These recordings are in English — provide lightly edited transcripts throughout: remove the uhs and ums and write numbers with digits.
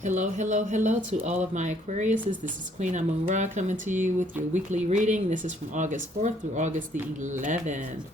Hello, hello, hello to all of my Aquariuses. This is Queen Amun Ra coming to you with your weekly reading. This is from August 4th through August the 11th.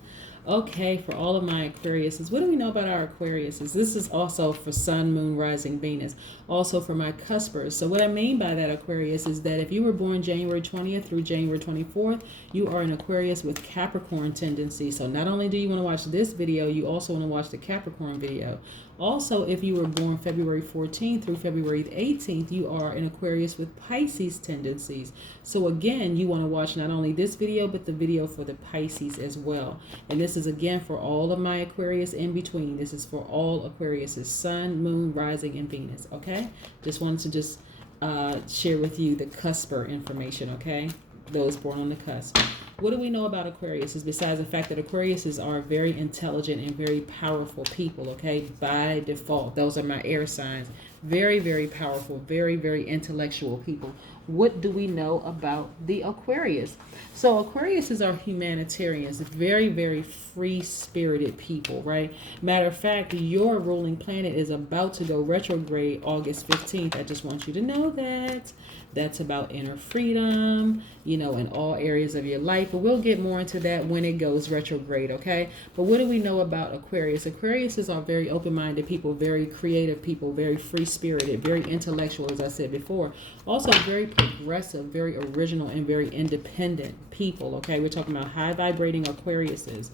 Okay, for all of my Aquariuses, what do we know about our Aquariuses? This is also for Sun, Moon, Rising, Venus. Also for my cuspers. So what I mean by that, Aquarius, is that if you were born January 20th through January 24th, you are an Aquarius with Capricorn tendency. So not only do you want to watch this video, you also want to watch the Capricorn video. Also, if you were born February 14th through February 18th, you are an Aquarius with Pisces tendencies. So again, you want to watch not only this video, but the video for the Pisces as well. And this is again for all of my Aquarius in between. This is for all Aquariuses, Sun, Moon, Rising, and Venus. Okay? Just wanted to share with you the cusper information, okay? Those born on the cusp. What do we know about Aquarius? Is besides the fact that Aquariuses are very intelligent and very powerful people, okay? By default. Those are my air signs. Very, very powerful, very, very intellectual people. What do we know about the Aquarius? So Aquariuses are humanitarians, very, very free-spirited people, right? Matter of fact, your ruling planet is about to go retrograde August 15th. I just want you to know that. That's about inner freedom, you know, in all areas of your life. But we'll get more into that when it goes retrograde, okay? But what do we know about Aquarius? Aquariuses are very open-minded people, very creative people, very free-spirited, very intellectual, as I said before. Also very progressive, very original, and very independent people, okay? We're talking about high-vibrating Aquariuses.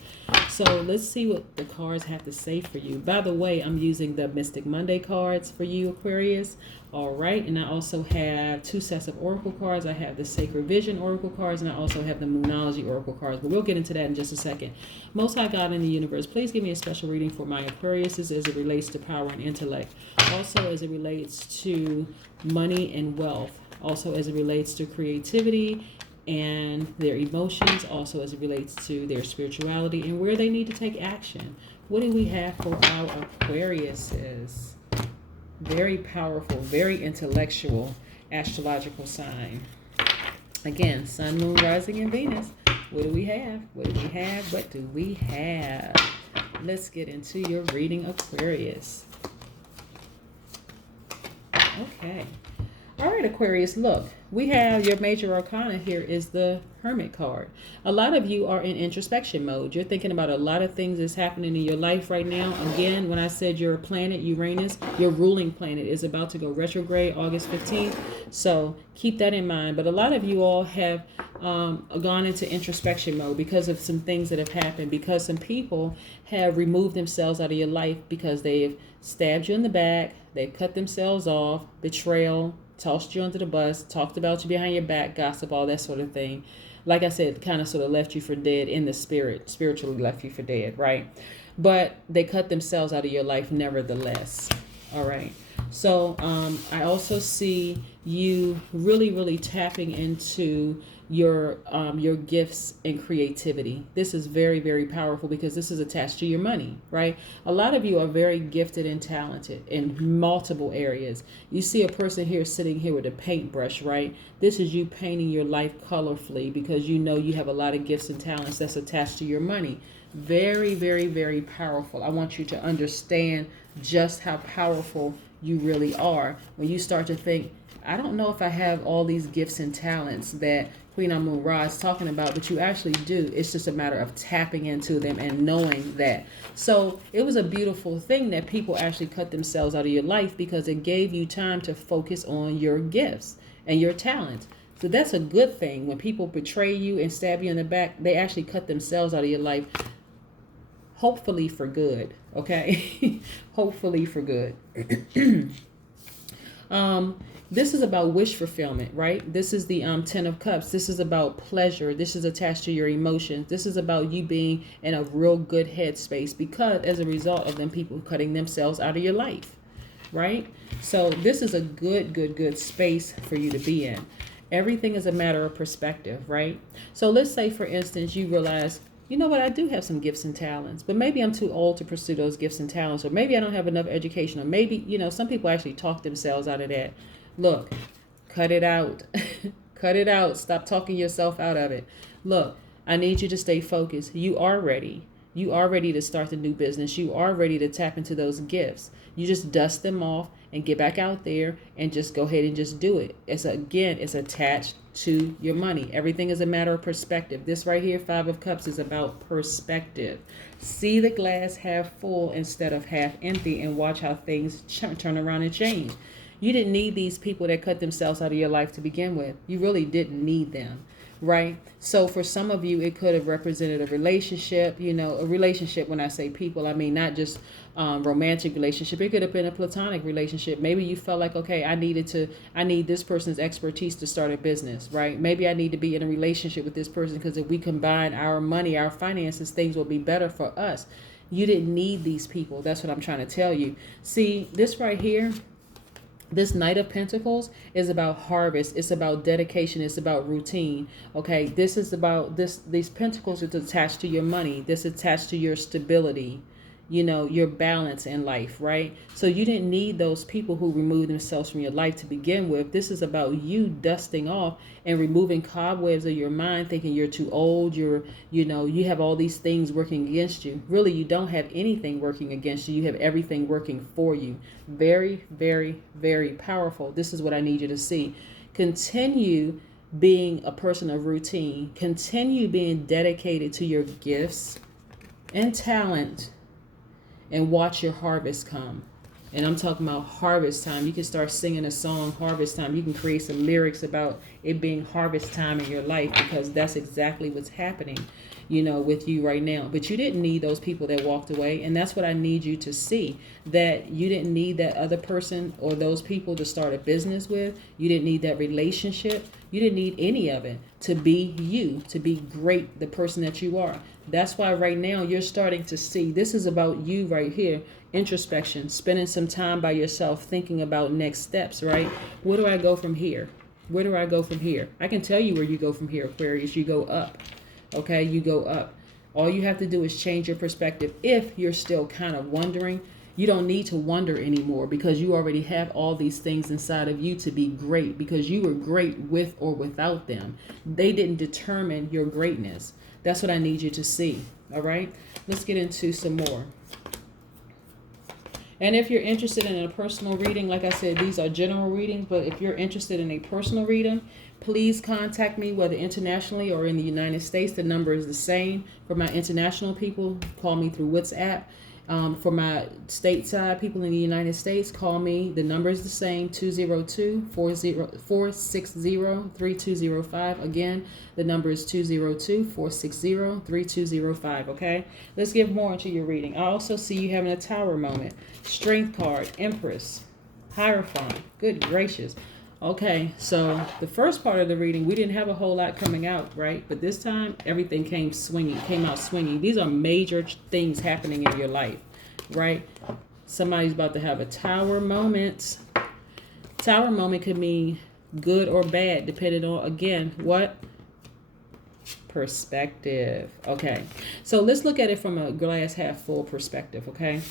So let's see what the cards have to say for you. By the way, I'm using the Mystic Monday cards for you, Aquarius. All right, and I also have two sets of oracle cards. I have the Sacred Vision oracle cards, and I also have the Moonology oracle cards. But we'll get into that in just a second. Most High God in the universe, please give me a special reading for my Aquariuses as it relates to power and intellect. Also as it relates to money and wealth. Also as it relates to creativity and their emotions. Also as it relates to their spirituality and where they need to take action. What do we have for our Aquariuses? Very powerful, very intellectual astrological sign. Again, Sun, Moon, Rising, and Venus. What do we have? What do we have? What do we have? Let's get into your reading, Aquarius. Okay. All right, Aquarius, look, we have your major arcana here is the Hermit card. A lot of you are in introspection mode. You're thinking about a lot of things that's happening in your life right now. Again, when I said your planet, Uranus, your ruling planet is about to go retrograde August 15th. So keep that in mind. But a lot of you all have gone into introspection mode because of some things that have happened, because some people have removed themselves out of your life because they've stabbed you in the back, they've cut themselves off, betrayal, tossed you under the bus, talked about you behind your back, gossip, all that sort of thing. Like I said, kind of sort of left you for dead in the spirit, spiritually left you for dead, right? But they cut themselves out of your life nevertheless. All right. So I also see you really, really tapping into your gifts and creativity. This is very, very powerful because this is attached to your money, right? A lot of you are very gifted and talented in multiple areas. You see a person here sitting here with a paintbrush, right? This is you painting your life colorfully because you know you have a lot of gifts and talents that's attached to your money. Very, very, very powerful. I want you to understand just how powerful you really are when you start to think, I don't know if I have all these gifts and talents that Queen Amun Ra is talking about, but you actually do. It's just a matter of tapping into them and knowing that. So it was a beautiful thing that people actually cut themselves out of your life because it gave you time to focus on your gifts and your talents. So that's a good thing. When people betray you and stab you in the back, they actually cut themselves out of your life, hopefully for good, okay? Hopefully for good. This is about wish fulfillment, right? This is the 10 of Cups. This is about pleasure. This is attached to your emotions. This is about you being in a real good headspace because as a result of them people cutting themselves out of your life, right? So this is a good space for you to be in. Everything is a matter of perspective, right? So let's say, for instance, you realize, you know what, I do have some gifts and talents, but maybe I'm too old to pursue those gifts and talents, or maybe I don't have enough education, or maybe, you know, some people actually talk themselves out of that. Look, cut it out. Cut it out. Stop talking yourself out of it. Look, I need you to stay focused. You are ready. You are ready to start the new business. You are ready to tap into those gifts. You just dust them off and get back out there and just go ahead and just do it. It's attached to your money. Everything is a matter of perspective. This right here, Five of Cups, is about perspective. See the glass half full instead of half empty, and watch how things turn around and change. You didn't need these people that cut themselves out of your life to begin with. You really didn't need them, right? So for some of you, it could have represented a relationship. A relationship, when I say people, I mean not just romantic relationship. It could have been a platonic relationship. Maybe you felt like, okay, I need this person's expertise to start a business, right? Maybe I need to be in a relationship with this person because if we combine our money, our finances, things will be better for us. You didn't need these people. That's what I'm trying to tell you. See, this right here, this Knight of Pentacles is about harvest. It's about dedication. It's about routine. Okay, this is about these pentacles is attached to your money. This is attached to your stability, your balance in life, right? So you didn't need those people who removed themselves from your life to begin with. This is about you dusting off and removing cobwebs of your mind, thinking you're too old, you have all these things working against you. Really, you don't have anything working against you. You have everything working for you. Very, very, very powerful. This is what I need you to see. Continue being a person of routine. Continue being dedicated to your gifts and talent, and watch your harvest come. And I'm talking about harvest time. You can start singing a song, harvest time. You can create some lyrics about it being harvest time in your life, because that's exactly what's happening, with you right now. But you didn't need those people that walked away. And that's what I need you to see, that you didn't need that other person or those people to start a business with. You didn't need that relationship. You didn't need any of it to be you, to be great, the person that you are. That's why right now you're starting to see, this is about you right here. Introspection, spending some time by yourself, thinking about next steps, right? Where do I go from here? Where do I go from here? I can tell you where you go from here, Aquarius. You go up. Okay, you go up. All you have to do is change your perspective. If you're still kind of wondering, you don't need to wonder anymore, because you already have all these things inside of you to be great, because you were great with or without them. They didn't determine your greatness. That's what I need you to see. All right, let's get into some more. And if you're interested in a personal reading, like I said, these are general readings, but if you're interested in a personal reading, please contact me, whether internationally or in the United States. The number is the same. For my international people, call me through WhatsApp. For my stateside people in the United States, call me. The number is the same, 202-460-3205. Again, the number is 202-460-3205. Okay, let's get more into your reading. I also see you having a Tower moment. Strength card, Empress, Hierophant. Good gracious. Okay, so the first part of the reading, we didn't have a whole lot coming out, right? But this time, everything came out swinging. These are major things happening in your life, right? Somebody's about to have a Tower moment. Tower moment could mean good or bad, depending on, again, what? Perspective. Okay, so let's look at it from a glass half full perspective, okay?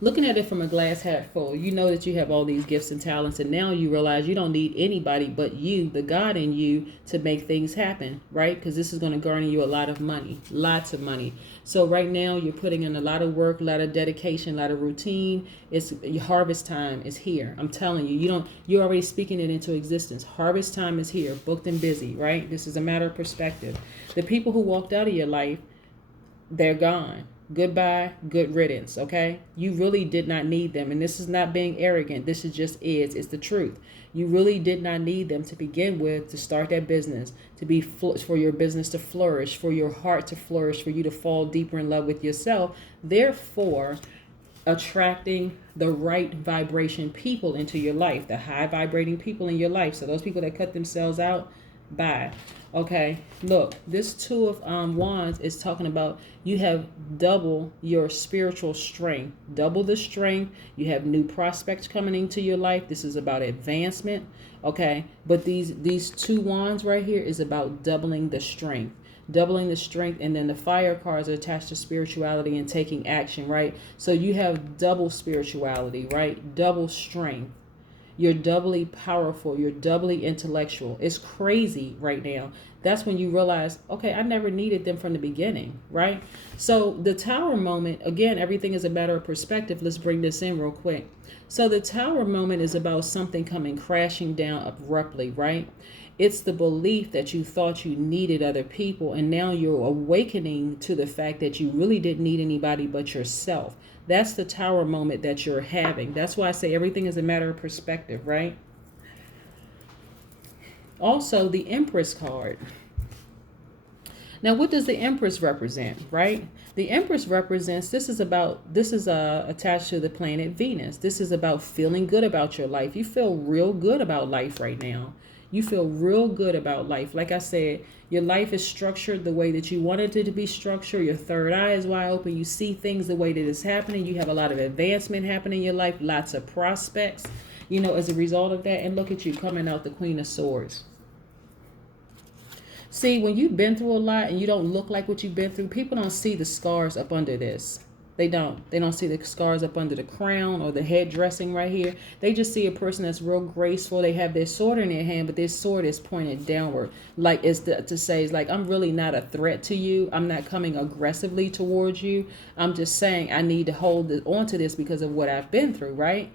Looking at it from a glass half full, you know that you have all these gifts and talents, and now you realize you don't need anybody but you, the God in you, to make things happen, right? Because this is going to garner you a lot of money, lots of money. So right now you're putting in a lot of work, a lot of dedication, a lot of routine. It's your harvest time is here. I'm telling you, you're already speaking it into existence. Harvest time is here, booked and busy, right? This is a matter of perspective. The people who walked out of your life, they're gone. Goodbye, good riddance, okay? You really did not need them. And this is not being arrogant. This is just it's the truth. You really did not need them to begin with, to start that business, for your business to flourish, for your heart to flourish, for you to fall deeper in love with yourself. Therefore, attracting the right vibration people into your life, the high vibrating people in your life. So those people that cut themselves out, bye. Okay, look, this Two of Wands is talking about you have double your spiritual strength, double the strength. You have new prospects coming into your life. This is about advancement, okay? But these two wands right here is about doubling the strength. And then the fire cards are attached to spirituality and taking action, right? So you have double spirituality, right? Double strength. You're doubly powerful. You're doubly intellectual. It's crazy right now. That's when you realize, okay, I never needed them from the beginning, right? So the Tower moment, again, everything is a matter of perspective. Let's bring this in real quick. So the Tower moment is about something coming crashing down abruptly, right? It's the belief that you thought you needed other people, and now you're awakening to the fact that you really didn't need anybody but yourself. That's the Tower moment that you're having. That's why I say everything is a matter of perspective, right? Also, the Empress card. Now, what does the Empress represent, right? The Empress represents, this is attached to the planet Venus. This is about feeling good about your life. You feel real good about life right now. You feel real good about life. Like I said, your life is structured the way that you wanted it to be structured. Your third eye is wide open. You see things the way that it's happening. You have a lot of advancement happening in your life, lots of prospects, as a result of that. And look at you coming out the Queen of Swords. See, when you've been through a lot and you don't look like what you've been through, people don't see the scars up under this. They don't. They don't see the scars up under the crown or the head dressing right here. They just see a person that's real graceful. They have their sword in their hand, but their sword is pointed downward. Like it's to say, it's like, I'm really not a threat to you. I'm not coming aggressively towards you. I'm just saying I need to hold on to this because of what I've been through, right?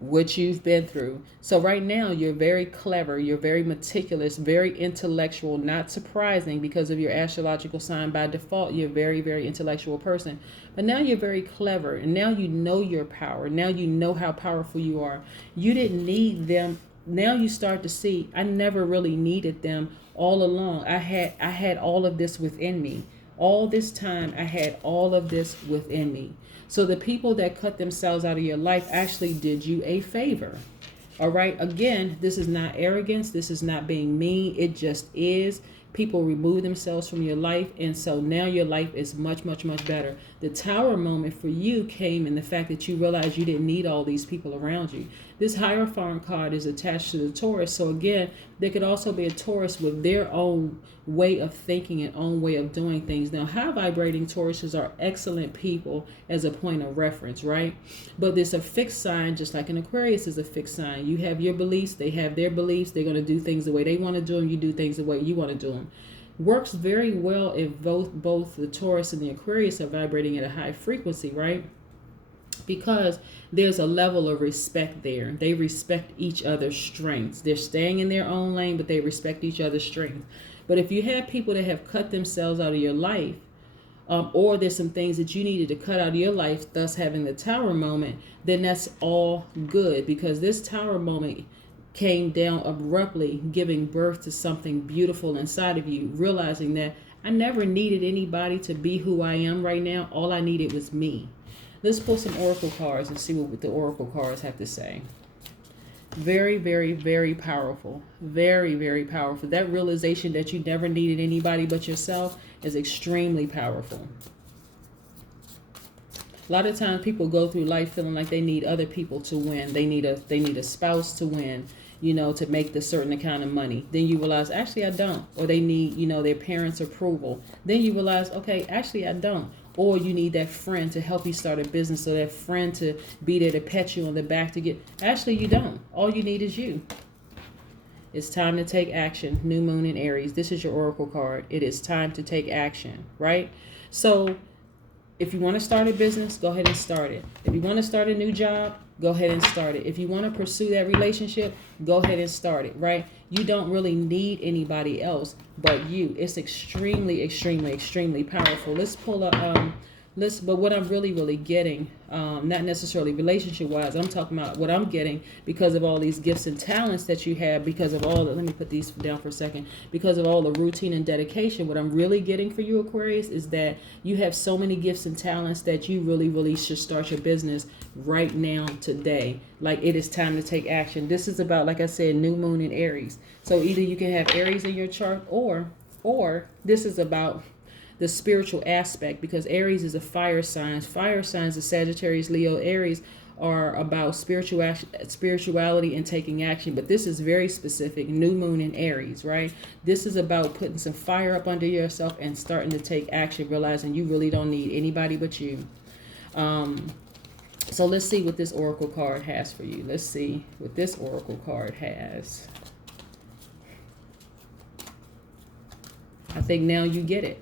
What you've been through. So right now you're very clever, you're very meticulous, very intellectual. Not surprising because of your astrological sign. By default, you're a very, very intellectual person. But now you're very clever, and now you know your power. Now you know how powerful you are. You didn't need them. Now you start to see, I never really needed them all along. I had all of this within me. All this time I had all of this within me. So the people that cut themselves out of your life actually did you a favor. All right. Again, this is not arrogance. This is not being mean. It just is. People remove themselves from your life. And so now your life is much, much, much better. The Tower moment for you came in the fact that you realized you didn't need all these people around you. This Hierophant card is attached to the Taurus. So again, there could also be a Taurus with their own way of thinking and own way of doing things. Now, high vibrating Tauruses are excellent people as a point of reference, right? But there's a fixed sign, just like an Aquarius is a fixed sign. You have your beliefs, they have their beliefs. They're going to do things the way they want to do them. You do things the way you want to do them. Works very well if both the Taurus and the Aquarius are vibrating at a high frequency, right? Because there's a level of respect there. They respect each other's strengths. They're staying in their own lane, but they respect each other's strengths. But if you have people that have cut themselves out of your life, or there's some things that you needed to cut out of your life, thus having the Tower moment, then that's all good, because this Tower moment came down abruptly, giving birth to something beautiful inside of you, realizing that I never needed anybody to be who I am right now. All I needed was me. Let's pull some oracle cards and see what the oracle cards have to say. Very, very, very powerful. Very, very powerful. That realization that you never needed anybody but yourself is extremely powerful. A lot of times people go through life feeling like they need other people to win. They need a spouse to win, to make the certain kind of money. Then you realize, actually, I don't. Or they need, their parents' approval. Then you realize, okay, actually, I don't. Or you need that friend to help you start a business, or that friend to be there to pet you on the back to get. Actually, you don't. All you need is you. It's time to take action. New moon in Aries. This is your oracle card. It is time to take action, right? So if you want to start a business, go ahead and start it. If you want to start a new job, go ahead and start it. If you want to pursue that relationship, go ahead and start it, right? You don't really need anybody else but you. It's extremely, extremely, extremely powerful. Let's pull up, but what I'm really, really getting, not necessarily relationship-wise, I'm talking about what I'm getting because of all these gifts and talents that you have, because of all the, let me put these down for a second, because of all the routine and dedication. What I'm really getting for you, Aquarius, is that you have so many gifts and talents that you really, really should start your business right now, today. Like, it is time to take action. This is about, like I said, new moon in Aries. So either you can have Aries in your chart, or this is about the spiritual aspect, because Aries is a fire sign. Fire signs of Sagittarius, Leo, Aries are about spirituality and taking action. But this is very specific. New moon in Aries, right? This is about putting some fire up under yourself and starting to take action, realizing you really don't need anybody but you. So let's see what this oracle card has for you. Let's see what this oracle card has. think now you get it.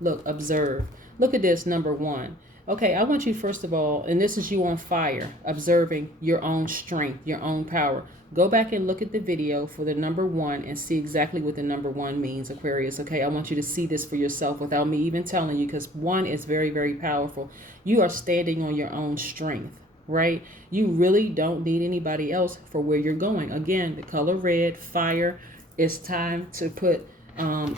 Look, observe. Look at this, number 1. Okay, I want you first of all, and this is you on fire, observing your own strength, your own power. Go back and look at the video for the number 1 and see exactly what the number 1 means, Aquarius. Okay, I want you to see this for yourself without me even telling you, because 1 is very, very powerful. You are standing on your own strength, right? You really don't need anybody else for where you're going. Again, the color red, fire. It's time to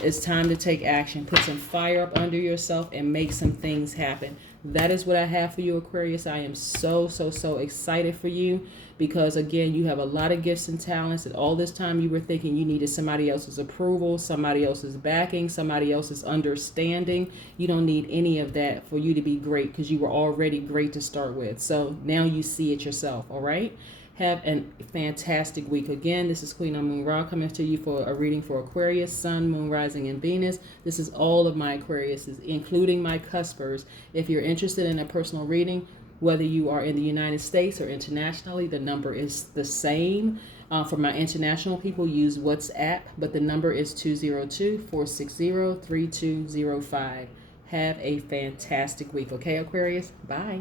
it's time to take action. Put some fire up under yourself and make some things happen. That is what I have for you, Aquarius. I am so excited for you, because again, you have a lot of gifts and talents, and all this time you were thinking you needed somebody else's approval, somebody else's backing, somebody else's understanding. You don't need any of that for you to be great, because you were already great to start with. So now you see it yourself. All right. Have a fantastic week. Again, this is Queen Amun Ra coming to you for a reading for Aquarius, Sun, Moon, Rising, and Venus. This is all of my Aquariuses, including my cuspers. If you're interested in a personal reading, whether you are in the United States or internationally, the number is the same. For my international people, use WhatsApp, but the number is 202-460-3205. Have a fantastic week. Okay, Aquarius? Bye.